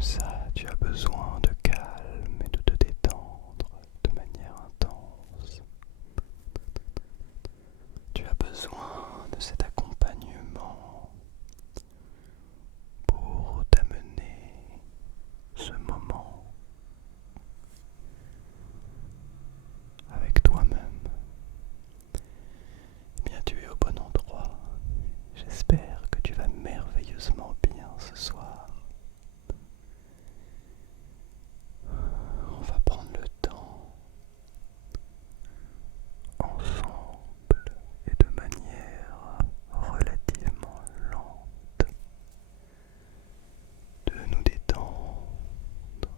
comme ça, tu as besoin de calme et de te détendre de manière intense. Tu as besoin de cet accompagnement pour t'amener ce moment avec toi-même. Eh bien, tu es au bon endroit. J'espère que tu vas merveilleusement bien ce soir. On va prendre le temps ensemble et de manière relativement lente de nous détendre,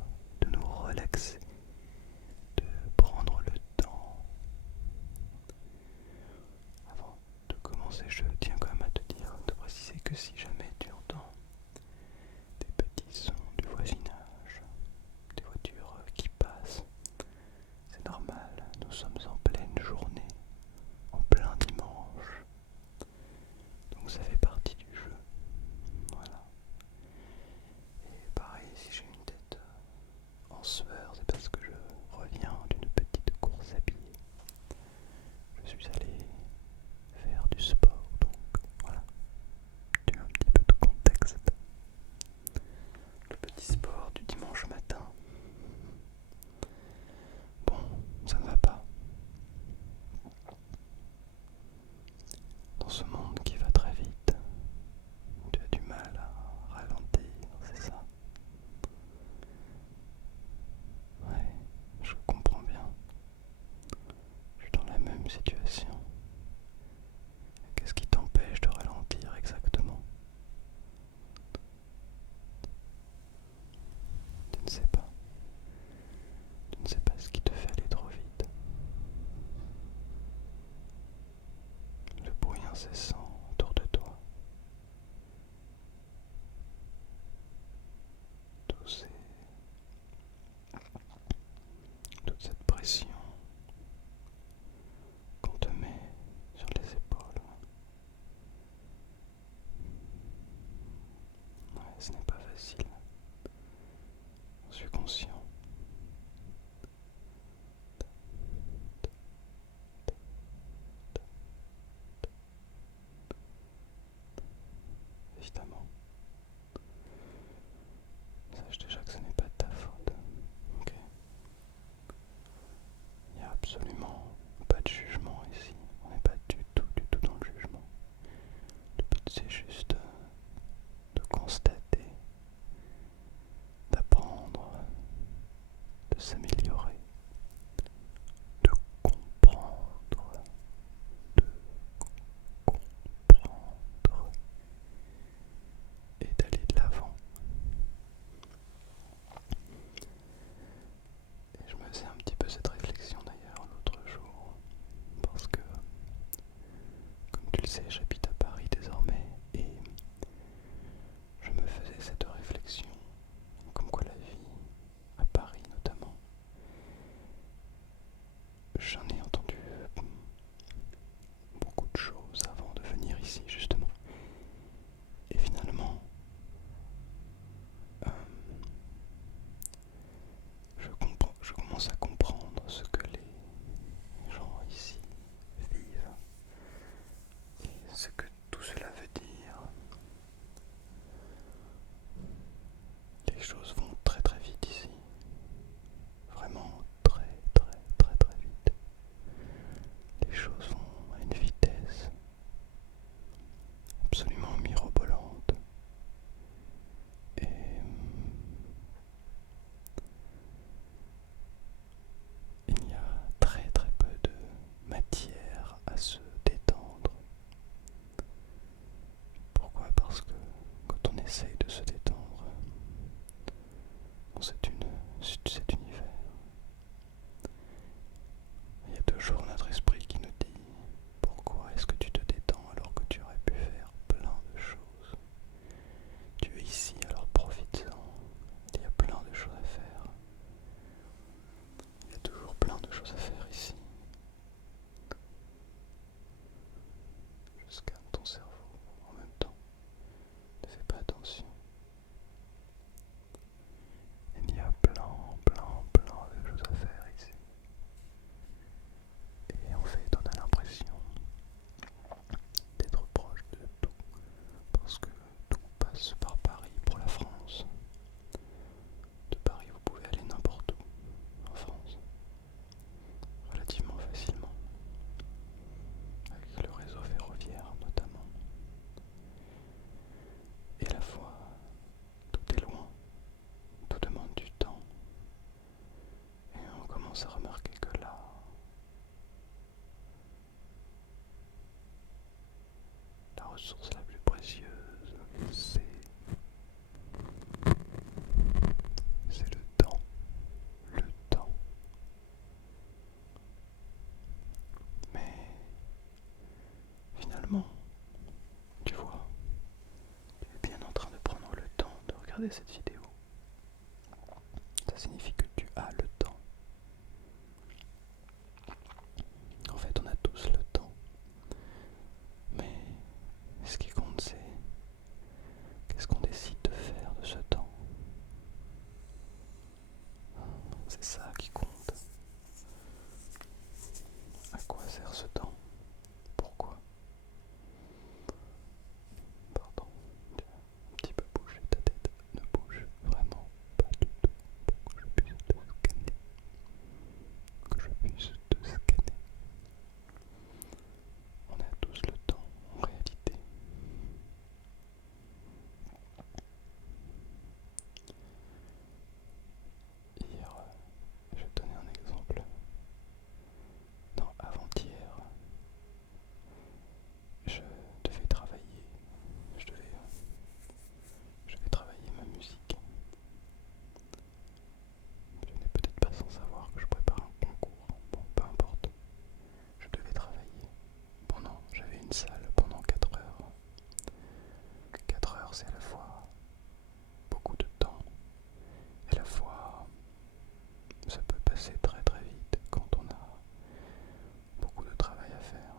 de nous relaxer, de prendre le temps. Avant de commencer, je tiens quand même à te dire, de préciser que si jamais tu entends des petits sons du voisinage, des voitures qui passent, c'est normal, nous sommes en pleine journée, en plein dimanche, donc ça fait partie du jeu. Voilà. Et pareil, si j'ai une tête en sueur, c'est parce que je reviens d'une petite course à pied. Je suis allé faire du sport, donc voilà, tu as un petit peu de contexte. Le petit sport du dimanche matin. Bon, ça ne va pas. Dans ce monde qui va très vite, tu as du mal à ralentir, c'est ça? Ouais, je comprends bien. Je suis dans la même situation. Qu'est-ce qui t'empêche de ralentir exactement? Tu ne sais pas. Tu ne sais pas ce qui te fait aller trop vite. Le bruit incessant autour de toi. Tous ces... Toute cette pression qu'on te met sur les épaules. Ouais, ce n'est pas facile. Je suis conscient. Évidemment. Sache déjà que ce n'est pas de ta faute. Ok? Il n'y a absolument pas de jugement ici. On n'est pas du tout dans le jugement. Le but c'est juste de constater, d'apprendre, de s'améliorer, de comprendre, de comprendre et d'aller de l'avant. Et je me faisais un petit peu cette réflexion d'ailleurs l'autre jour, parce que, comme tu le sais, j'habite à Paris désormais, et je me faisais cette réflexion, comme quoi la vie, à Paris notamment, j'en ai entendu beaucoup de choses avant de venir ici justement, et finalement, euh, je commence à comprendre ce que les gens ici vivent et ce ressource la plus précieuse, c'est le temps. Le temps. Mais finalement, tu vois, tu es bien en train de prendre le temps de regarder cette vidéo. Ça signifie que tu as le temps. En fait, on a tous le temps. Mais ce qui compte, c'est qu'est-ce qu'on décide de faire de ce temps. C'est ça qui compte. À quoi sert ce temps? Pourquoi? Pardon, tu as un petit peu bougé ta tête. Ne bouge vraiment pas du tout pour que je puisse te scanner. Que je puisse te scanner. On a tous le temps en réalité. Hier, je vais te donner un exemple. Non, avant-hier, je devais travailler. Je devais travailler ma musique. Tu n'es peut-être pas sans savoir que je prépare un concours. Bon, peu importe. Je devais travailler. J'avais une salle pendant 4 heures. 4 heures, c'est à la fois beaucoup de temps. Et à la fois, ça peut passer très très vite quand on a beaucoup de travail à faire.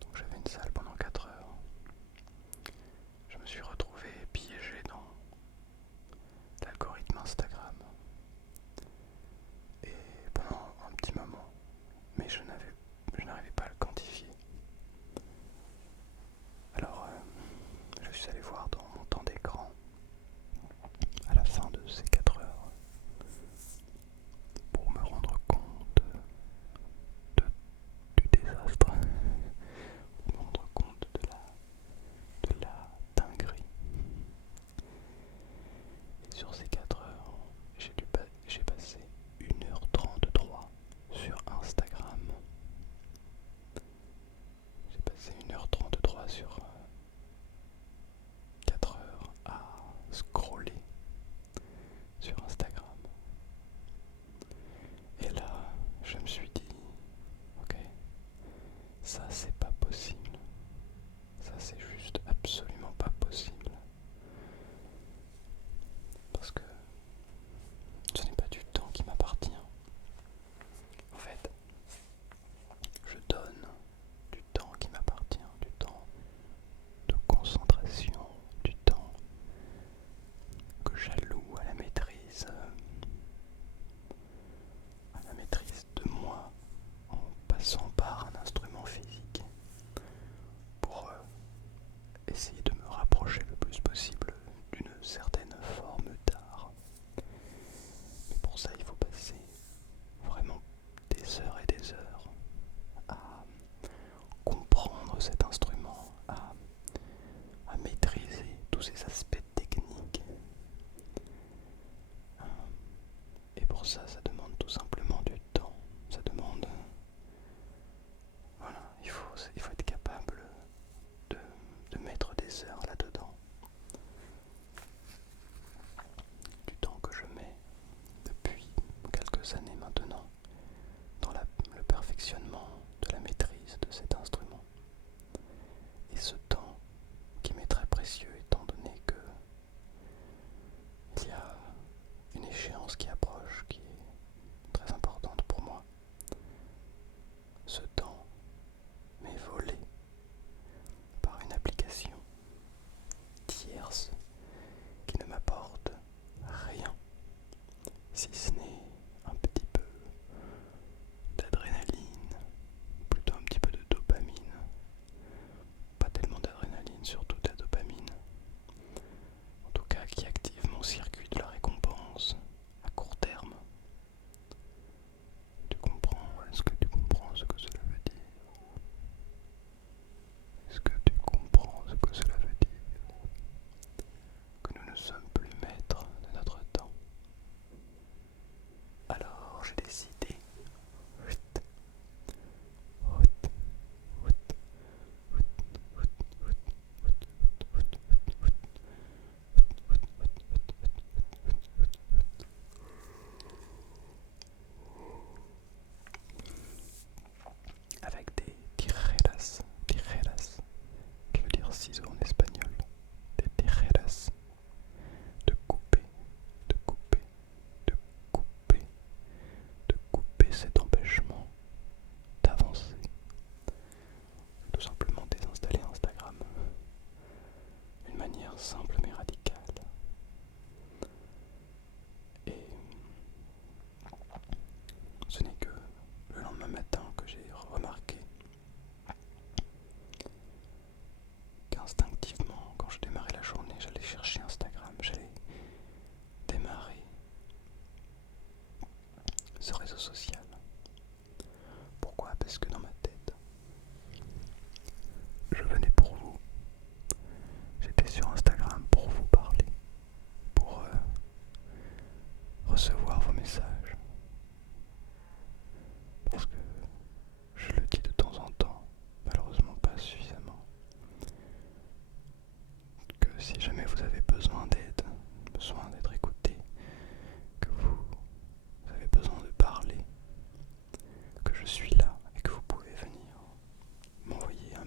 Donc j'avais une salle pendant 4 heures. Je me suis retrouvé piégé dans l'algorithme Instagram. Et pendant un petit moment, mais je n'arrivais pas à le quantifier. Alors, je suis allé voir dans mon temps d'écran, à la fin de ces 4 heures, pour me rendre compte du désastre, pour me rendre compte de la dinguerie. Et sur ces 4 heures, j'ai passé 1h33 sur Instagram. J'ai passé 1h33 sur 4 heures à scroller sur Instagram. Et là, je me suis dit, ok, ça c'est pas possible. Ça c'est juste absolument pas possible. Parce que ce n'est pas du temps qui m'appartient. En fait, je donne du temps qui m'appartient, du temps de concentration, du temps que j'alloue à la maîtrise de moi en passant par un instrument physique pour essayer de me rapprocher le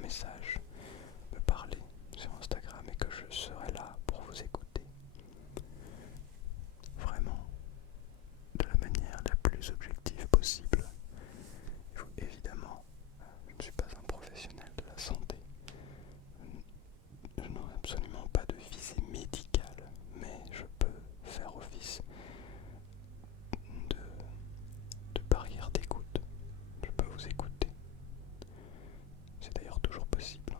message, me parler sur Instagram et que je serai là pour vous écouter. Vraiment, de la manière la plus objective possible. Évidemment, je ne suis pas un professionnel de la santé. Je n'ai absolument pas de visée médicale, mais je peux faire office de barrière d'écoute. Je peux vous écouter. C'est d'ailleurs toujours possible.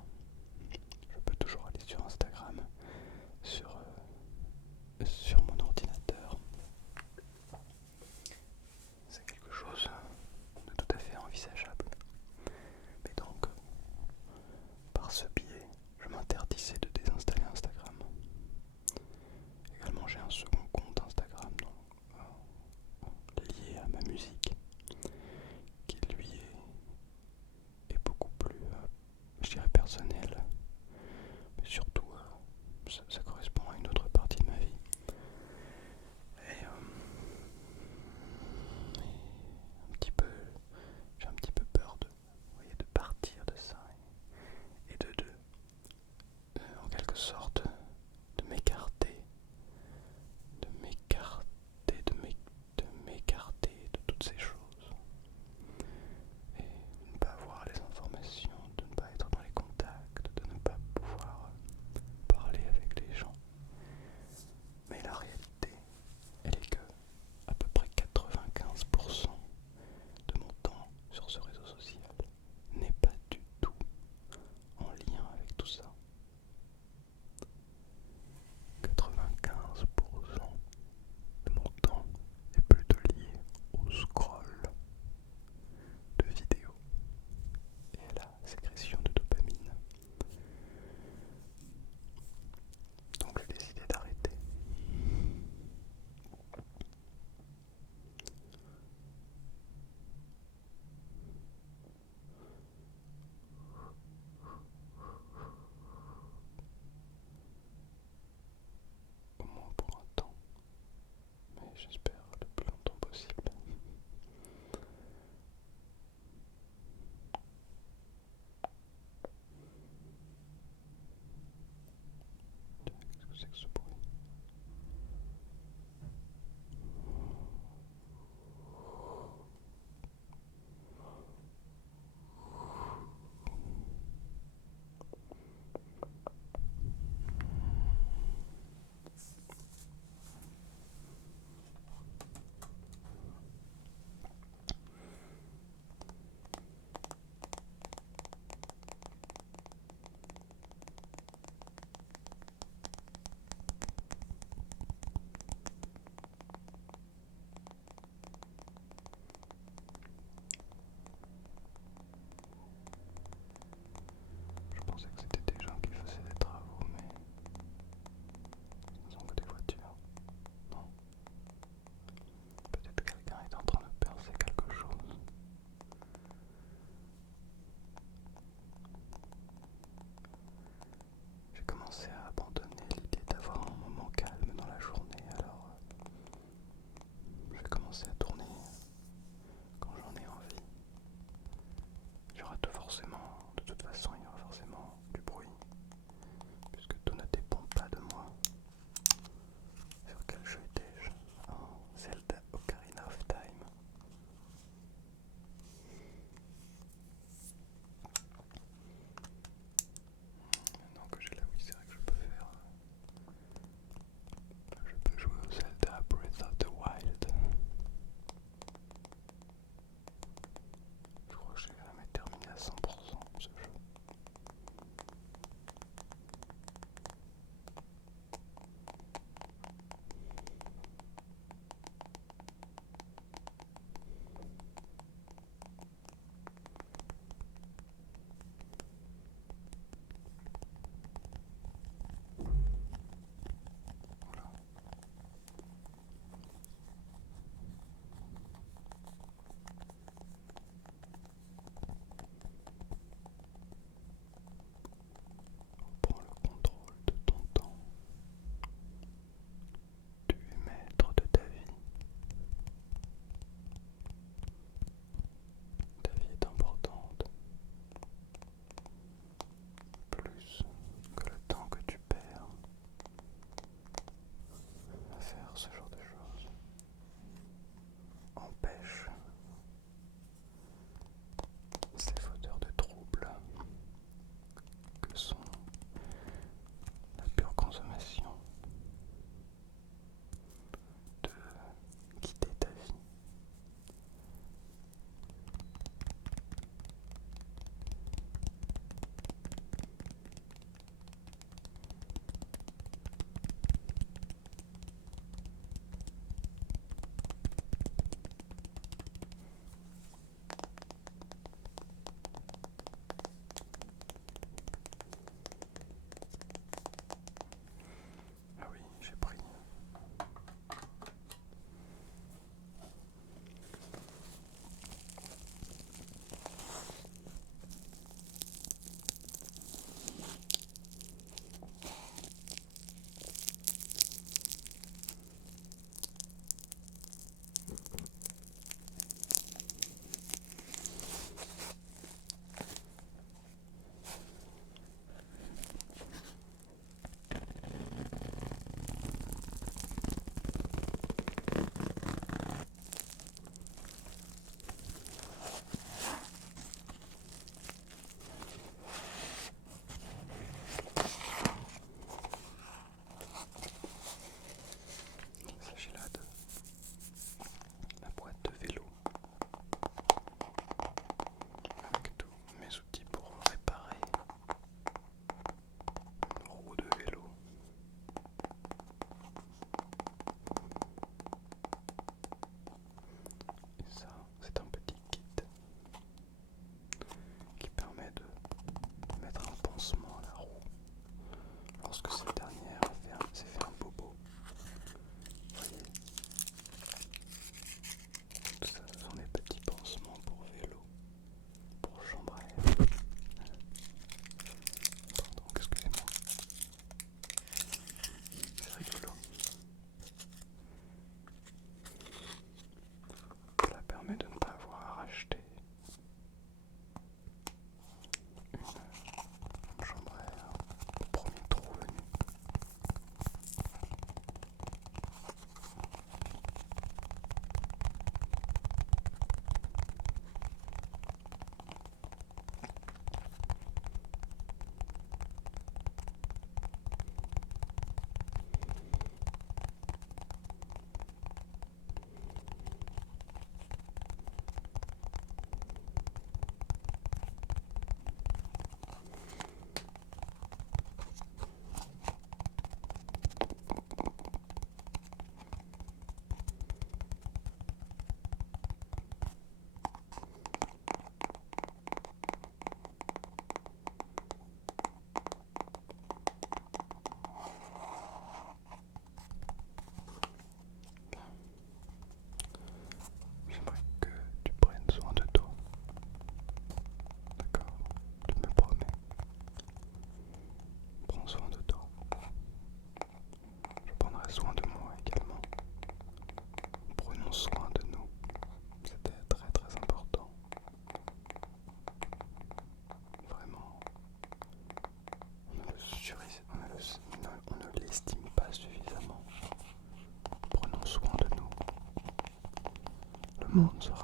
monde soit